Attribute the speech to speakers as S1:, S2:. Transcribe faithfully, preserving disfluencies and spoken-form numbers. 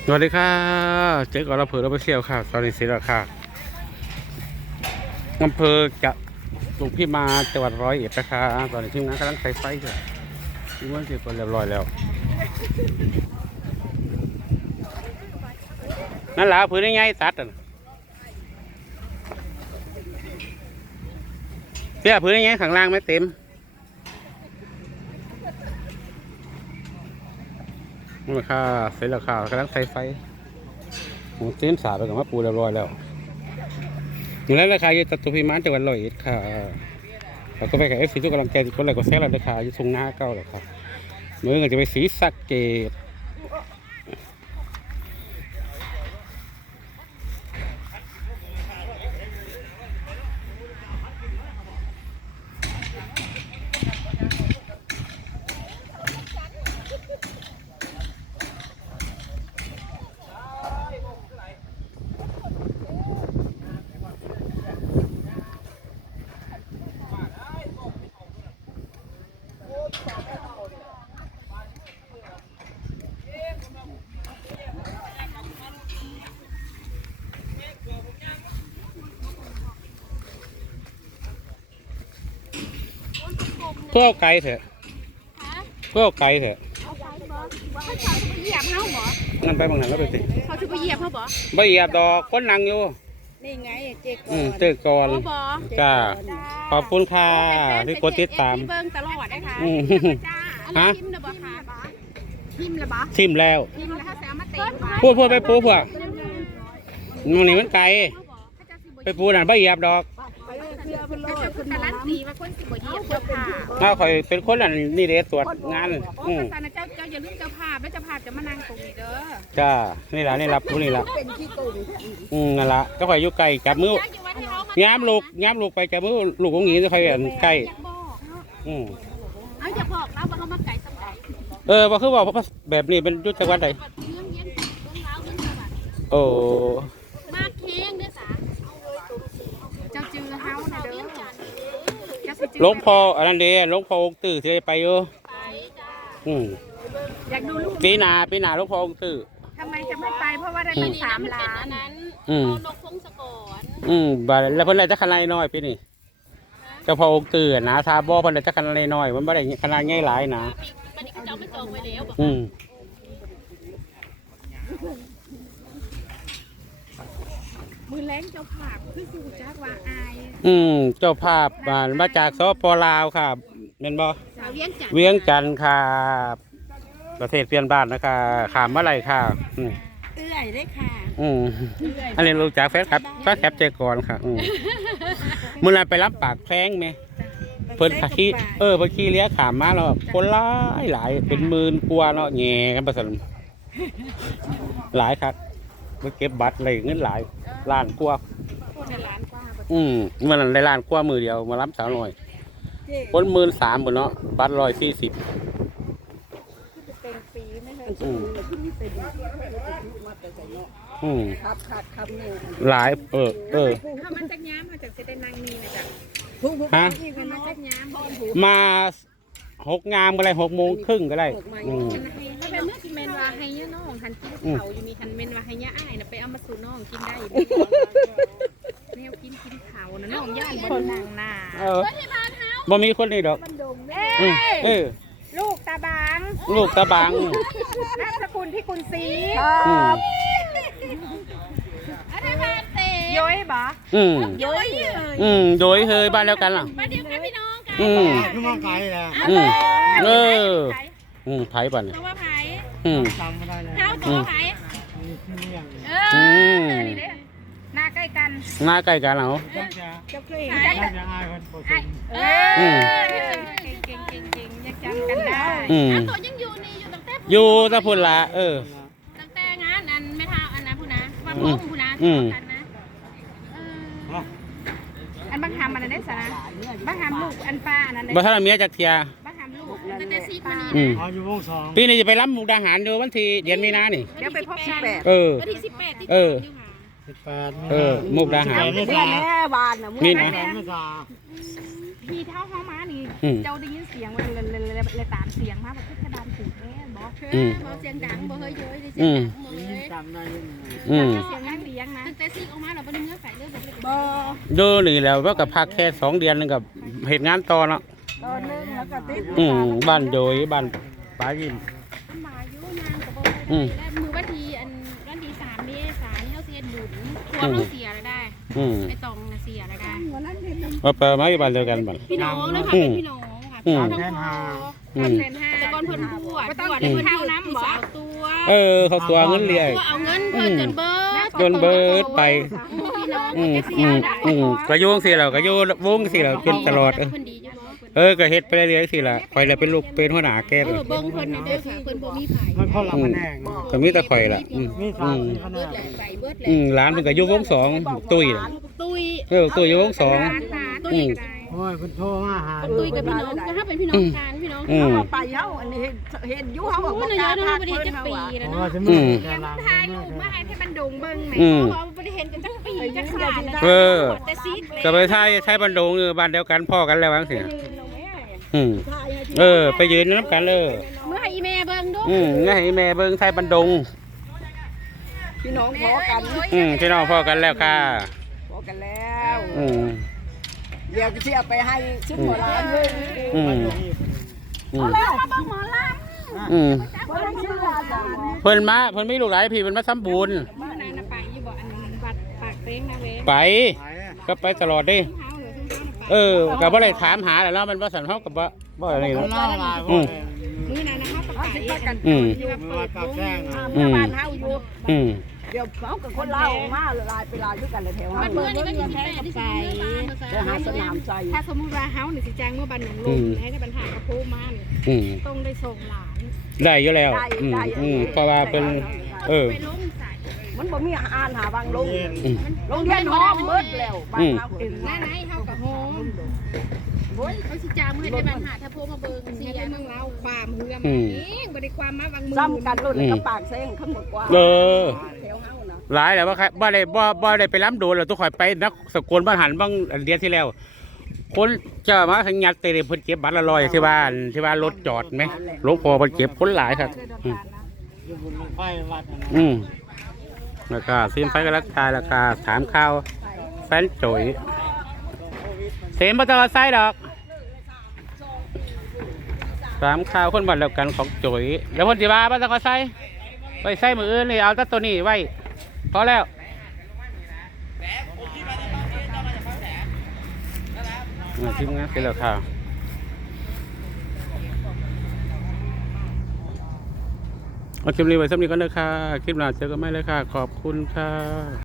S1: สวัสดีค่ะเจ๊กอล์ฟอำเภอเราไปเที่ยวค่ะตอนนี้เสร็จแล้วค่ะอำเภอจะหลวงพี่มาจังหวัดร้อยเอ็ดนะคะตอนนี้ทีมงานกำลังใส่ไฟค่ะทีมงานเสร็จก่อนเรียบร้อยแล้วนั่นแหละพื้นง่ายๆตัดอ่ะเสียพื้นง่ายๆข้างล่างไม่เต็มนี่ค่ะเสร็จแล้วค่ะกำลังใส่ไฟหมูเต็มสาไปกับมะปูเรียบร้อยแล้วอยู่แล้วราคาอยู่ตัดตัวพิมานจังหวัดร้อยเอ็ดค่ะแล้วก็ไปกับเอฟซีทุกกำลังใจทุกคนเลยก็แซงเราราคาอยู่ทรงหน้าเก้าเลยครับเมื่อกี้จะไปสีสักเกตเพื่อไก่เถอะเพื่อไก่เถอะ
S2: เขาจะไปเหยียบเขาบ่
S1: งั้นไปบางนั้นแล้วไปสิ
S2: เขาจะไปเหยียบเขาบ่
S1: ไม่เหยียบดอกคนนั่งอยู่
S2: นี่ไงเจ๊ก่อน
S1: อืมเจอก่อนจ้าขอบคุณค่ะที่กดติดตาม
S2: เบิ้งตลอดนะคะ
S1: ฮะ
S2: ทิมระบ่ค่ะทิมระบ่
S1: ชิมแล้ว
S2: ทิมแล้วถ้าแซมมาเต็ม
S1: พูดพูดไปปูเผื่อมันนี่มันไก่ไปปูนั่นไม่เหยียบดอก
S2: แต่ละสีว่าคนสิบ่เหยียบเจ้าภาพ
S1: มาคอยเป็นคนอันนี่เด้ตรวจงาน
S2: โอ้ภาษาเจ้าเจ้าอย่าลืมเจ้าภาพแล้วเจ้าภาพจะมานั่งตรงนี้เด้อ
S1: จ้านี่ละนี่รับรู้นี่ละอืมนั่นละก็คอยอยู่ไก่จับมือย้ำลูกย้ำลูกไปจับมือลูกของหญิงจะคอยอันไก่อืม
S2: เอาอย่าบอกนะว่าเขามาไก่สมัย
S1: เออว่าคือบอกแบบนี้เป็นยุทธจังหวัดใดโอ้
S2: มาเค้งเด้อสาเจ้าจือเฮาน่ะเด้อ
S1: หลวงพ่ออันนั้นเด้หลวงพ่อองค์ตื่อที่ไปอยู่อืม
S2: อยากดูลูก
S1: ปีหน้าปีหน้าหลวงพ่อองค์ตื่อ
S2: ทำไมจะไม่ไปเพราะว่าได้ตั้งสามล้าน
S1: อืม
S2: นกพงศกร
S1: อืมบาแล้วเพิ่นได้จักขนาดน้อยปีนี้เจ้าพ่อองค์ตื่อนะทาบ่เพิ่นได้จักขนาดน้อยมันบ่ได้ขนาดใหญ่หลายนะ
S2: มันนี่เจ้าไม่จองไว้แล้ว
S1: อืม
S2: มือแรงเจ้าภาพคือสิฮู้จักว่าอาย
S1: อืมเจ้าภาพมาจากสปลาวค่ะแม่นบ่
S2: เวียงจันทร์
S1: เวียงจันทร์ค่ะประเทศเพื่อนบ้านนะคะขามมาไหลค่ะอืม
S2: เอื้อยได้ค่ะ
S1: อืมอันนี้รู้จักแฟนครับแฟนแคปเจก่อนค่ะอืมมื้อนั้นไปรับปากแพงไหมเพิ่นขี้เออเพิ่นขี้เลี้ยขามมาแล้วคนหลายหลายเป็นหมื่นกว่าเนาะแง่กันประสนหลายครับไปเก็บบัตรอะไรเงินหลายล้านกว่าอืมมันได้ล้านกว่ามือเดียวมารับสาวหน่อยคนหมื่นสามหมดเนาะบัตรร้อยสี่สิบอืมอืมหลายเออเออ
S2: เขามาจากย้ำมาจากเสด็จนางมีนะจ๊ะ
S1: ฮะ
S2: มาจากย้ำ
S1: มาหกงามก็ได้หกโมงครึ่งก็ได้อืม
S2: ถ้าเป็นเมื่อกินเมนวาให้เนี่ยน้องหันกินเขาอยู่มีหันเมนวาให้เนี่ยอ้ายนะไปเอามาสู่น้องกินได้แนวกินกินเขานะน้องย่างบนนางนา
S1: เออบ่มีคนนี่ดอกเออ
S2: ลูกตาบาง
S1: ลูกตาบาง
S2: นามสกุลพี่กุลศรีอะไรบ้านเตยย้อยบ่
S1: อืม
S2: ย้อย
S1: อืมโดยเฮยบ้านแล้วกันล่ะ
S2: บ้านเดียวกันพี่น้องกัน
S1: อืม
S3: คือมองไกลเลย
S1: อืมเอออืมไผ่บ้าน
S2: เพราะว่าไผ่
S1: อืม
S3: จำไม่ได้เลย
S2: เท้าตัวไผ่เออหน้าใกล้กัน
S1: หน้าใกล้กันเหรอ
S2: จะเคยเห็น
S3: จะจะอายคนปกติ
S2: เออเก่งเก่งเก่งยังจำกันได้ตัวยังอยู่นี่อยู่ตั้งแต่
S1: อยู่ตะพุนละเออ
S2: ตั้งแต่งานอันไม่เท่าอันนะพูนะว่าพงพูนะกันนะอันบางหามอันนั้นได้สาระบางหามลูกอันป้าอันนั้นได้
S1: บ่ท่านเมียจากเทีย
S2: บางหามลูกตั้งแต่ซีมัน
S1: นี่
S3: อ๋ออยู่วงสอง
S1: ปีนี้จะไปรับมุกดาหารดูวันที่เดือนมีนานี่
S2: เดี๋ยวไปพบสิบแปด
S1: เออ
S2: วันที่สิบแปดที่
S1: เออเออมุกดาหาร
S2: นี่
S1: นะ
S2: พี่เท้าห้องม้านี่เจ้าได้ยินเสียงเลยเลยเลยเลยตามเสียงมาแบบเทศบาลถูกแน่บอกบอกเสียงดังบอกเฮ้ยเยอะเลยเสียงดังเลย
S3: จำได้ยังไง
S1: อืม
S2: เสียงนั่งเลี้ยงนะแต่ซีออกมาเราบ่ได้เมื่อใส่เรื่องบ่ได้
S4: บ่
S1: เดูนี่แล้วว่ากับพักแค่สองเดือนนึงกับเหตุงานต่อเนาะ
S4: ตอนนึงแล้วก็ติด
S1: อืมบ้านโดยบ้านป้ายิ้ม
S2: มาอยู่นางก็บ่
S1: อืม
S2: ได้มือวันที่อันวันที่สามเมษายนเฮาสิเฮ็ดบุญครัวเฮาเสียแล้วได้
S1: อืม
S2: ไอ้ตองน่ะเสียแล้วได้
S4: วันนั้นเห็นน้
S1: ว่าไปมาอยู่บ้านเดียวกันบ้าน
S2: พี่น้องเลยค่ะเป็นพี่น้องค่ะ
S1: อื
S2: พี่
S1: ม
S2: น้องทั้งพ่อ
S1: อืม
S2: แต่ก่อนเพิ่นบวชบวชเพิ่นเท่าน้ำบ่เอาตัว
S1: เออเขาตัวเงินเรียก
S2: ตัวเอาเงินเพิ่นจนเบิด
S1: จนเบิดไป
S2: พี่น้อง
S1: อืม
S2: ก็เสี
S1: อื
S2: ย
S1: ม
S2: ได้
S1: อืมก็อยุ่จั่งสิเราก็อยู่วงสิเราจนตลอดเออ
S2: เพิ่นดีอยู่บ่
S1: เออก็เฮ็ดไปเรื่อยๆสิล่ะข่อยแหละเป็นลูกเป็นหัวหน้าแก
S2: เอ
S1: เลย
S2: อเบิ่งเพิ่นน่ะเด้อค่ะเพิ่นบ่มีไผ
S3: มันคนละแผนก
S1: ก็มีแต่ข่อยล่ะอืม
S3: มีสา
S1: อื
S3: ม
S1: ม
S3: สี่แผน
S2: เบิด
S3: ก
S2: แหละไปเบิดแหละ
S1: อืมร้านเพิ่นก็อยู่วงสองตุ้ยน่ะ
S2: ตุ้ย
S1: เออตุ้ยอยู่วงสอง
S2: ร้านร้านตุ้ยก็ได้
S3: โอ้ยคุณโทรมาหา
S2: ตุ้ยกับพี่น้องก็ถ้าเป็นพี่น้องกันพี่น้อง
S1: อื
S4: ำ
S1: ม
S4: เขาไปเฮาอันนี้เห็นเห็นอยู่เฮา
S2: โอ้
S4: บอก
S2: ย
S4: ว่า
S2: เนาะ
S4: กล้า
S2: เนาะ
S4: ทา
S2: บ่ได้เห็นจักปีแล้ว
S3: โอ้
S2: เนาะ
S3: ยจะมีแต่ละ
S2: ถ่ายรูปมาให้ให้มันโด่งเบิ่งแหม่
S1: อืม
S2: เพราะว่าบ่ได้เห็นกันจักปีจักขาดนะ
S1: เออ
S2: แต่ซีด
S1: ก็ไปทายใช้บันดงอยู่บ้านเดียวกันพ่อกันแล้วว่าจังซี่อืมเออ ไปยืนนำกันเลย
S2: เมื่อให้อีแม่เบิ่งดู
S1: อืมงั้นให้แม่เบิ่งไทยบันดง
S4: พี่น้องพอกัน
S1: อืมพี่น้องพ่อกันแล้วค่ะ
S4: พอกันแล้ว
S1: อืม
S4: เดี๋ยวจะเอาไปให้ชุดหัวร้านเลย
S1: อืมอืม
S4: แล้วมาบังหมอล
S1: อืม
S4: ำบ่ได้ชื่อลาจาน
S1: เพิ่นมาเพิ่นมีลูกหลายพี่เพิ่นมาทำบุญ
S2: เมื่อนางน่ะไปอยู่บ่อันนั้นวัดปากเป้งนะเว้ย
S1: ไป
S3: ไปอ่ะ
S1: ก็ไปตลอดเดิ
S2: เฮาหรือซุ่มเฮาน่ะไป
S1: เออก็บ่ได้ถามหาแหล้วเนาะมันบ่สันเฮาก็บ่บ่อะไร
S3: คน
S1: เนาะ
S3: เล่าหลาย
S1: อื
S3: คน
S1: ม
S2: มื้อนั้นนะเฮาก็
S4: เอา
S2: ไป
S4: สิพากัน
S1: อืม
S2: อยู่ว่า
S3: เมื่อ
S2: เปิ
S3: วั
S2: ด
S3: ดปาก
S2: วง
S3: แจ้ง
S4: อ่า
S3: อ่ะ
S4: เมื่อบ้านเฮาอยู่
S1: อืม
S4: เดี๋ยวเขากับคนลาวออกมาลายไปลายด้วยกันเลยแถว
S2: วั
S4: เฮา
S2: ดมื้อนี้ก็สิแพ้ที่สิเมื่อบ้าน
S4: ไปหาสนามใจ
S2: ถ้าสมมุติว่าเฮานี่สิจ้างเมื่อบ้านหนองลมให้ได้ปัญหากระโพมานี่
S1: อืม
S2: ต้องได้ส่งหลาน
S1: ได้อยู่แล้ว
S4: ได้
S1: อืม
S4: ได้
S1: อืมเพราะว่าเป็นเออ
S2: ไปลงใส่
S4: มันบ่มีอ่านหาบางลง
S1: อืม
S4: โรงเรียนห้อมเบิดแล้วบ้านเฮาเอง
S2: หน้าไหนเฮากับโฮมเขาสิจ้างมื้อได้ปัญหาถ้าโพมาเบิ่งสิให้เมืองเราความเฮือมเองบ่ได้ความมาบางมือ
S4: ซ้ำกันรุ่นเลยกับปากเซ้งขึ้นหมดกว่า
S1: เออ
S4: แถวเฮานะ
S1: หลายแล้วว่าใครบ่ได้บ่บ่ได้ไปล้ำโดนแล้วทุกข่อยไปนักสกลบ้านหันบางเดือนที่แล้ว คนเจะมาทางยัดเตะเพิ่นเก็บบัตรละร้อยที่บ้านที่ว่ารถจอดไหมหลวงพ่อเพิ่นเก็บคนหลายครับอืม
S3: อยู่บนไฟวัดอ่ะ
S1: อืมราคาซิมไฟก็ราคาราคาถามข้าวแฟนจุ๋ยเสียมบัตรไซดอกถามข้าวคนบัตรแล้วกันของจุ๋ยแล้วคนที่ว่าบัตรไซไปใส่มืออื่นนี่เอาแต่ตัวนี้ไว้พอแล้วมาทีมงานเป็นแล้วค่ะเอาคลิปนี้ไว้สักนิดก่อนเลยค่ะ คลิปหน้าเจอกันไหมเลยค่ะ ขอบคุณค่ะ